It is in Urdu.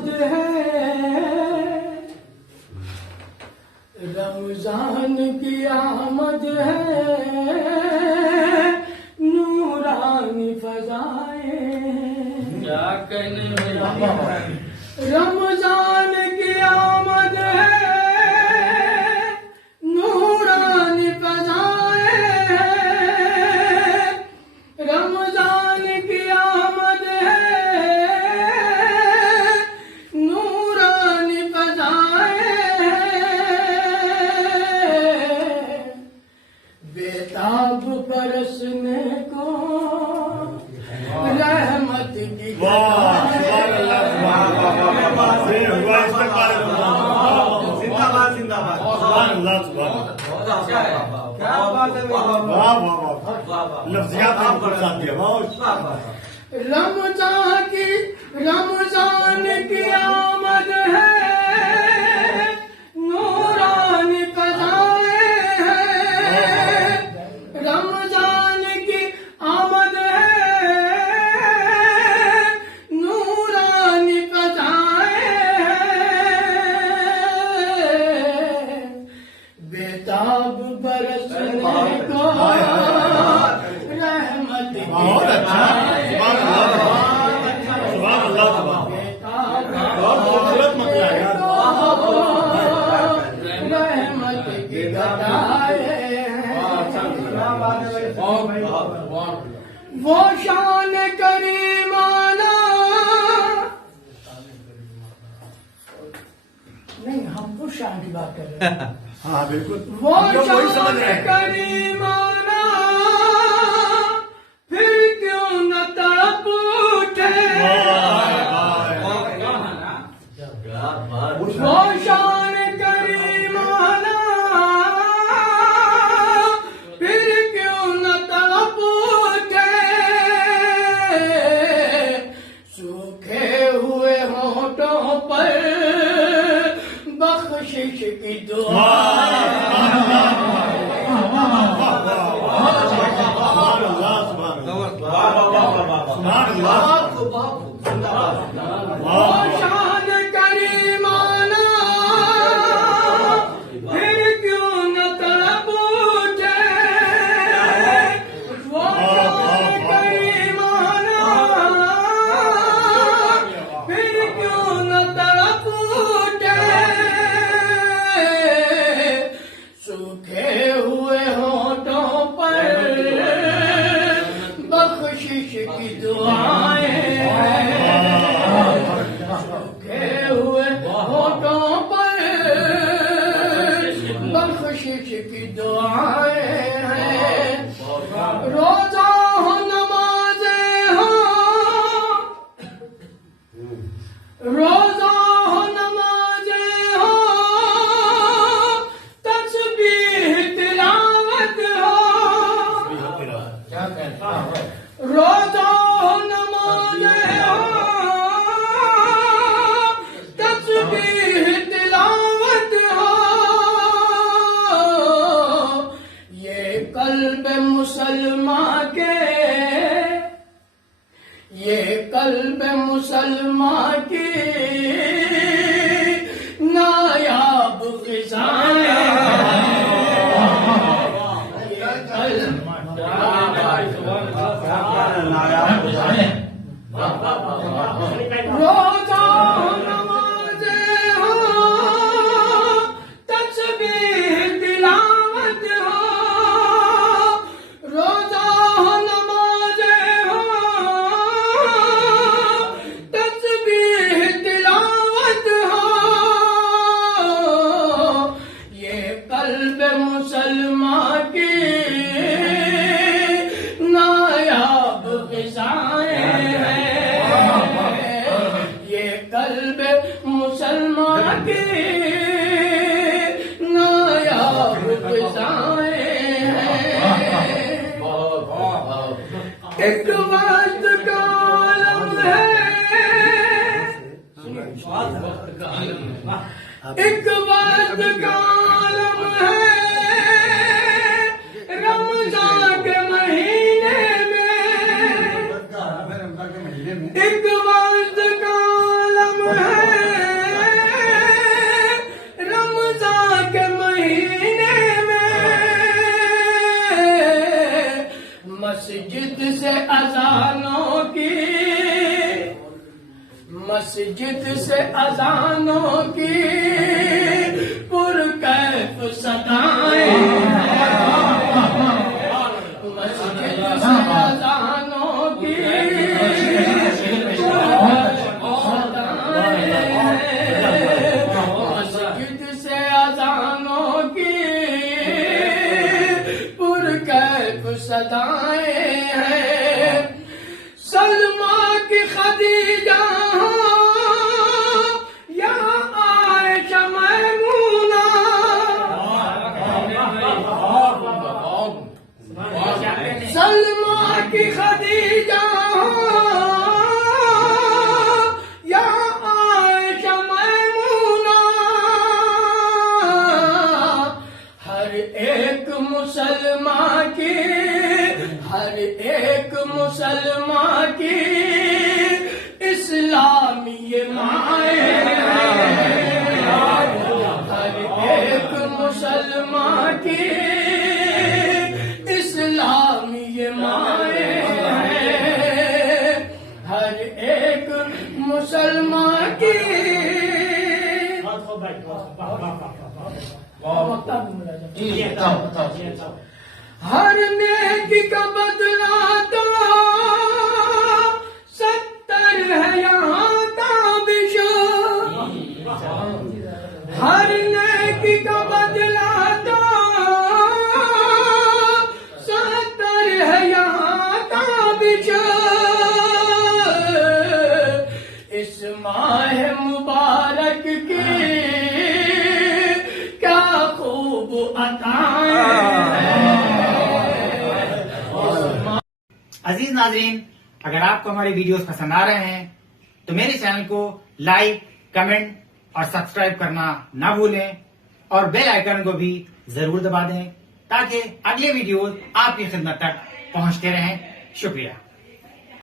آمد ہے، رمضان کی آمد ہے، نورانی فضائیں کیا کہنے رمضان کی آمد ہے، نورانی فضائیں رمضان کی آمد ہے، نورانی فضائیں بیتاب برسنے کو رحمت کی رمضان کی آمد ہے، نورانی فضائیں رمضان کی آمد ہے، نورانی فضائیں بیتاب برسنے کو رحمت کی رحمت کی وہ شان کریمانہ نہیں، ہم تو شان کی بات کر رہے ہیں۔ ہاں بالکل، وہ شان کریمانہ پھر کیوں نہ تڑپ اٹھے، وہ شان کریمانہ پھر کیوں نہ تڑپ اٹھے، سوکھے ہوئے ہونٹوں پر بخشش کی دعا شان کریمانہ پھر کیوں نہ تڑپ اٹھے، وہ شان کریمانہ پھر کیوں نہ تڑپ اٹھے، سوکھے ہوئے ہونٹوں پر بخشش کی دعائیں سوکھے ہوئے ہونٹوں پر بخشش کی دعائیں روزہ ہو نمازیں ہو، روزہ ہو نمازیں ہو، تسبیح تلاوت ہو، روزہ ہو نمازیں ہو، تسبیح تلاوت ہو، یہ قلب مسلمان کے، یہ قلب مسلمان کی نایاب غذائیں یہ قلب روزہ نمازیں ہو، تسبیح تلاوت ہو، روزہ نمازیں ہو، تسبیح تلاوت ہو، یہ قلب مسلمان کی نایاب غذائیں یہ قلب مسلمان کی نایاب غذائیں ایک وقت کا عالم ہے، ایک وقت کا عالم ہے، رمضان کے مہینے میں ایک وقت کا عالم ہے، مسجد سے اذانوں کی پرکیف صدائیں مسجد سے اذانوں کی مسجد سے اذانوں کی پرکیف صدائیں ہیں سلمہ کی خدیجہ یا عائشہ میمونہ سلمہ کی خدیجہ یا عائشہ میمونہ ہر ایک مسلمان کی ہر ایک مسلمان کی اسلامی مائیں ہر ایک مسلمان کی اسلامی مائیں ہر ایک مسلمان کی ہر نیکی کا بدلہ تو 70 ہے یہاں تابش ہر نیکی کا بدلہ تو 70 ہے یہاں تابش اس ماہ مبارک کی کیا خوب عطائیں عزیز ناظرین، اگر آپ کو ہماری ویڈیوز پسند آ رہے ہیں تو میرے چینل کو لائک، کمنٹ اور سبسکرائب کرنا نہ بھولیں اور بیل آئیکن کو بھی ضرور دبا دیں تاکہ اگلے ویڈیوز آپ کی خدمت تک پہنچتے رہیں۔ شکریہ۔